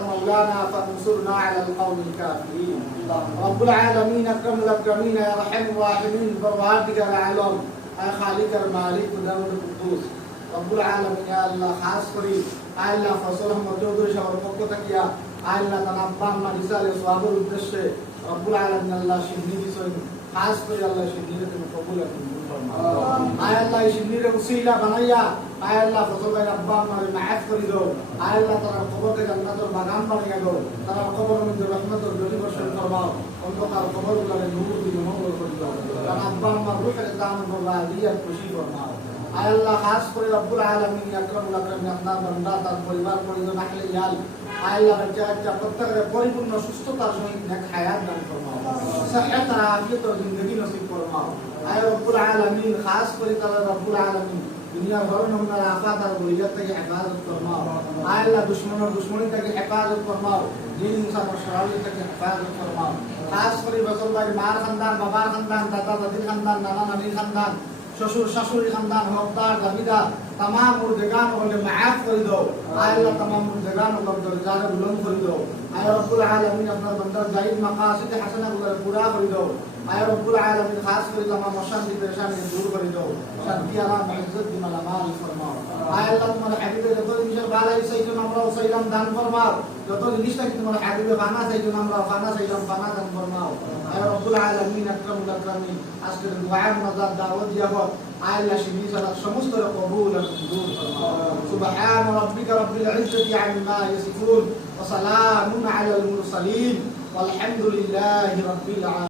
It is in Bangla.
مولانا فانصرنا على القوم الكافرين رب العالمين أكرم الأكرمين يا رحم الراحمين परवरदिगार आलम يا خالق المالك وداود القدوس رب العالمين يا الله খাস করি আল্লাহ ফজল আহমদ চৌধুরী সাহেবের পক্ষ থেকে আল্লাহ তানাব্বান মারিসালে সওয়াবের উদ্দেশ্যে রব্বুল আলামিন আল্লাহ সিদ্ধি দিছেন খাস করে আল্লাহ সিদ্ধিকে তুমি কবুল করো আয় আল্লাহ এই সিদ্ধিকে উসিলা বানাইয়া আয় আল্লাহ ফজল ভাই আব্বা আমারে মাফ করে দাও আয় আল্লাহ তার কবরকে জান্নাতের বাগান বানিয়ে দাও তার কবরের মধ্যে রহমতের গলি বর্ষণ ফরমাও অন্ধকার কবরগুলোকে নূর দিয়ে মঙ্গল করে দাও তার আব্বা আমার রূহের দাম করবা দিয়া খুশি ফরমাও আয় আল্লাহ খাস করে রব্বুল আলামিন আকরামুল আকরামিন আপনার বান্দা তার পরিবার পরিজন আহলে ইয়াল আয় আল্লাহ বাচ্চা প্রত্যেকের পরিপূর্ণ সুস্থতার সহিত নেক হায়াত দান ফরমাও صحت আর আফিয়ত জিন্দেগি নসিব ফরমাও আয় রব্বুল আলামিন খাস করে তাআলা রব্বুল আলামিন দুনিয়ার বড় নমুনার আফাত আর বলিয়াত থেকে হেফাজত ফরমাও আয় আল্লাহ দুশমনি থেকে হেফাজত ফরমাও দিন মুসাফির শরারত থেকে হেফাজত ফরমাও খাস করে বজল ভাই মার খানদান বাবার খানদান দাদা দাদির খানদান নানা নানির খানদান শ্বশুর শাশুড়ি খানদান হকদার দাবিদার तमाम मुर्देगान को माफ कर दो आय अल्लाह तमाम मुर्देगान को दर्जा बुलंद कर दो आय रब्बुल आलमीन अपना बंदा जायद मकासद हसना को पूरा कर दो आय रब्बुल आलमीन खास कर तमाम अशांति परेशानी दूर कर दो शांति आराम इज्जत की मलामाल फरमाओ आय अल्लाह तुम्हारे हबीब যত জিনিসের বালাই চাইছেন আমরা চাইলাম দান ফরমাও যত জিনিসটা তোমার হাবিবে বানা চাইছেন আমরা বানা চাইলাম বানা দান ফরমাও আয় রব্বুল আলামিন আকরামুল আকরামিন আজকের দুআ নাজাত দাওয়াত দিয়া হোক আয় আল্লাহ শিবি সালাত সমস্ত কবুল سبحان ربك رب العزة عما يصفون وسلام على المرسلين والحمد لله رب العالمين